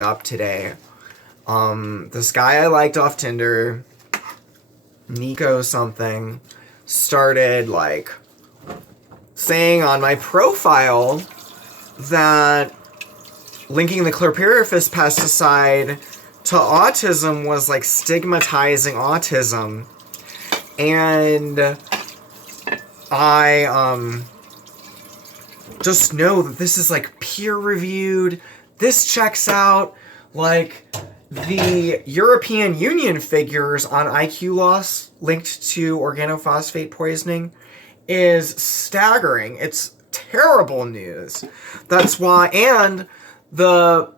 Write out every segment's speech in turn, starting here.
up today. This guy I liked off Tinder, Nico something, started like saying on my profile that linking the chlorpyrifos pesticide to autism was like stigmatizing autism. And I just know that this is like peer reviewed. This checks out. Like, the European Union figures on IQ loss linked to organophosphate poisoning is staggering. It's terrible news. That's why, and the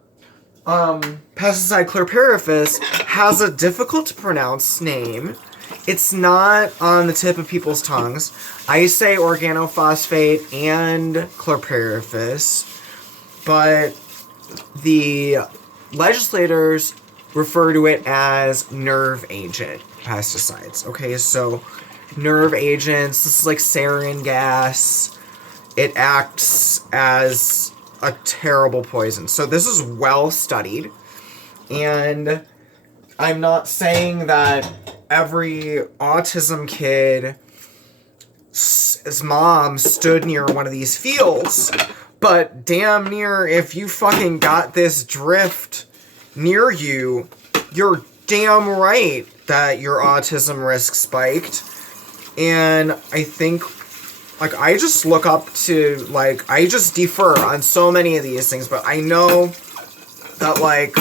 pesticide chlorpyrifos has a difficult to pronounce name. It's not on the tip of people's tongues. I say organophosphate and chlorpyrifos, but the legislators refer to it as nerve agent pesticides. Okay, so nerve agents, this is like sarin gas. It acts as a terrible poison. So this is well studied. And I'm not saying that every autism kid's mom stood near one of these fields, but damn near if you fucking got this drift near you, you're damn right that your autism risk spiked. And I think, like, I just look up to, like, I just defer on so many of these things, but I know that, like,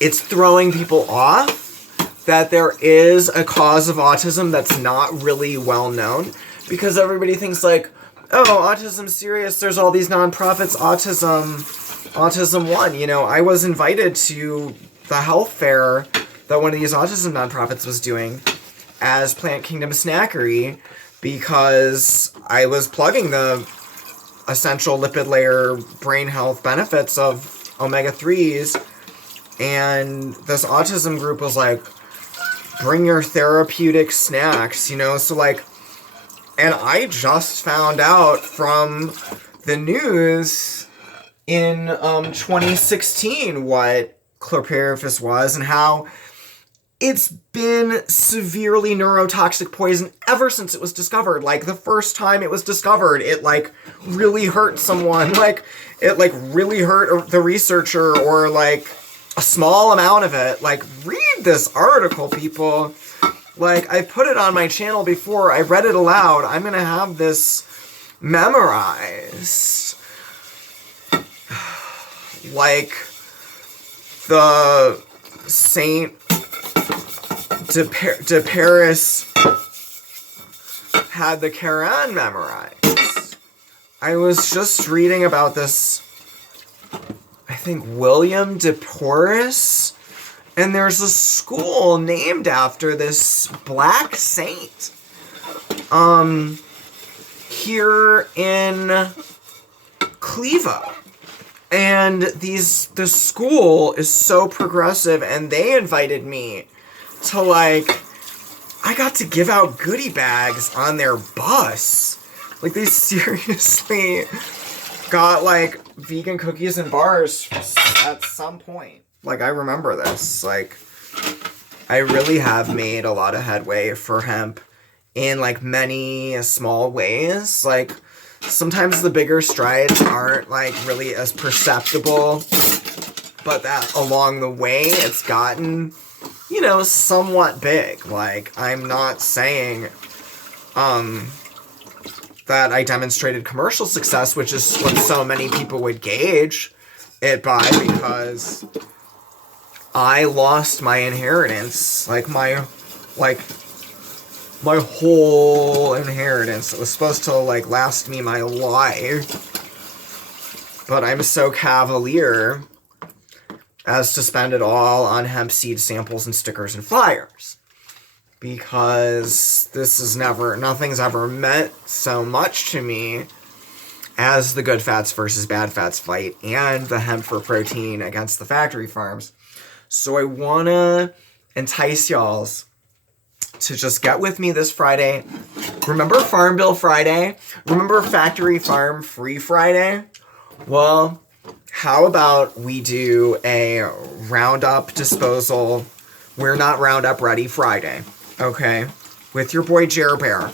it's throwing people off that there is a cause of autism that's not really well known, because everybody thinks, like, oh, autism's serious, there's all these nonprofits, Autism One. You know, I was invited to the health fair that one of these autism nonprofits was doing as Plant Kingdom Snackery, because I was plugging the essential lipid layer brain health benefits of omega-3s, and this autism group was like, bring your therapeutic snacks, you know, so like, and I just found out from the news in 2016 what chlorpyrifos was and how it's been severely neurotoxic poison ever since it was discovered. Like, the first time it was discovered, it, like, really hurt someone. Like, it, like, really hurt the researcher, or, like, a small amount of it. Like, read this article, people. Like, I put it on my channel before. I read it aloud. I'm gonna have this memorized. Like, the Saint de Paris had the Quran memorized. I was just reading about this, I think, William de Porres, and there's a school named after this black saint here in Clevo. And this school is so progressive, and they invited me to, like, I got to give out goodie bags on their bus. Like, they seriously got, like, vegan cookies and bars at some point. Like, I remember this. Like, I really have made a lot of headway for hemp in, like, many small ways. Like, sometimes the bigger strides aren't, like, really as perceptible, but that along the way it's gotten, you know, somewhat big. Like, I'm not saying that I demonstrated commercial success, which is what so many people would gauge it by, because I lost my inheritance, like my whole inheritance. It was supposed to, like, last me my life, but I'm so cavalier as to spend it all on hemp seed samples and stickers and flyers, because nothing's ever meant so much to me as the good fats versus bad fats fight and the hemp for protein against the factory farms. So I wanna entice y'alls to just get with me this Friday. Remember Farm Bill Friday? Remember Factory Farm Free Friday? Well, how about we do a Roundup disposal? We're not Roundup Ready Friday, okay? With your boy Jer Bear.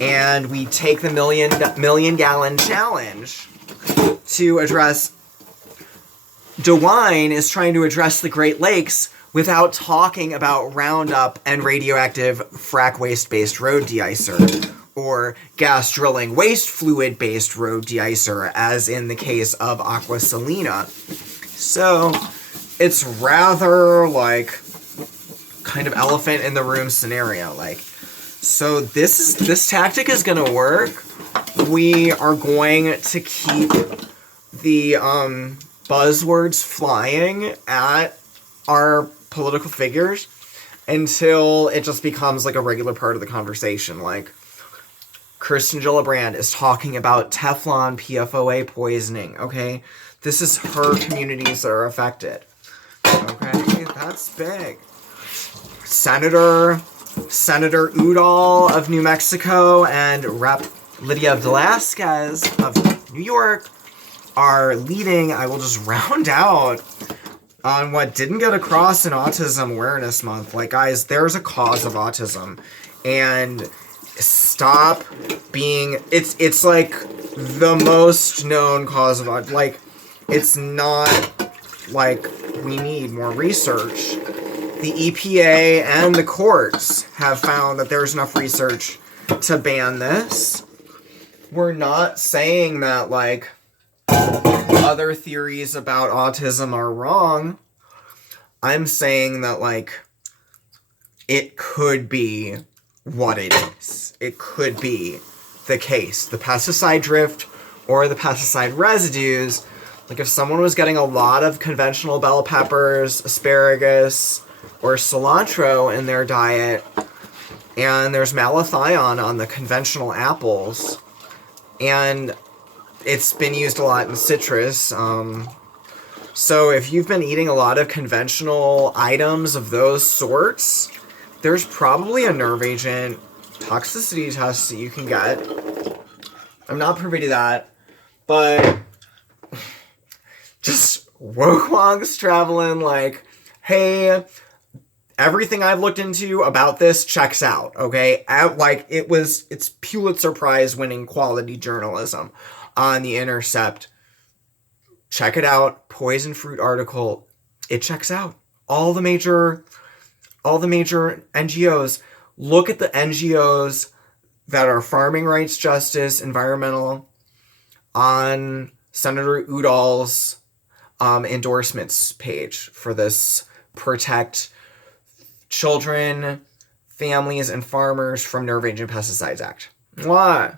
And we take the million gallon challenge to address. DeWine is trying to address the Great Lakes without talking about Roundup and radioactive frack waste-based road de-icer, or gas drilling waste fluid-based road de-icer, as in the case of Aqua Salina. So, it's rather like kind of elephant in the room scenario. Like, so this tactic is gonna work. We are going to keep the buzzwords flying at our political figures until it just becomes like a regular part of the conversation. Like, Kirsten Gillibrand is talking about Teflon PFOA poisoning, okay? This is her communities that are affected. Okay, that's big. Senator Udall of New Mexico and Rep. Lydia Velasquez of New York are leading. I will just round out on what didn't get across in Autism Awareness Month. Like, guys, there's a cause of autism, and stop being, it's like the most known cause of autism. Like, it's not like we need more research. The EPA and the courts have found that there's enough research to ban this. We're not saying that, like, other theories about autism are wrong. I'm saying that, like, it could be what it is. It could be the case. The pesticide drift or the pesticide residues, like if someone was getting a lot of conventional bell peppers, asparagus, or cilantro in their diet, and there's malathion on the conventional apples, and it's been used a lot in citrus. So if you've been eating a lot of conventional items of those sorts, there's probably a nerve agent toxicity test that you can get. I'm not privy to that, but just Wokwong's traveling like, hey, everything I've looked into about this checks out, okay? It's Pulitzer Prize winning quality journalism on The Intercept. Check it out. Poison fruit article. It checks out. All the major NGOs. Look at the NGOs that are farming rights justice, environmental, on Senator Udall's endorsements page for this Protect Children, Families, and Farmers from Nerve Agent Pesticides Act. Why?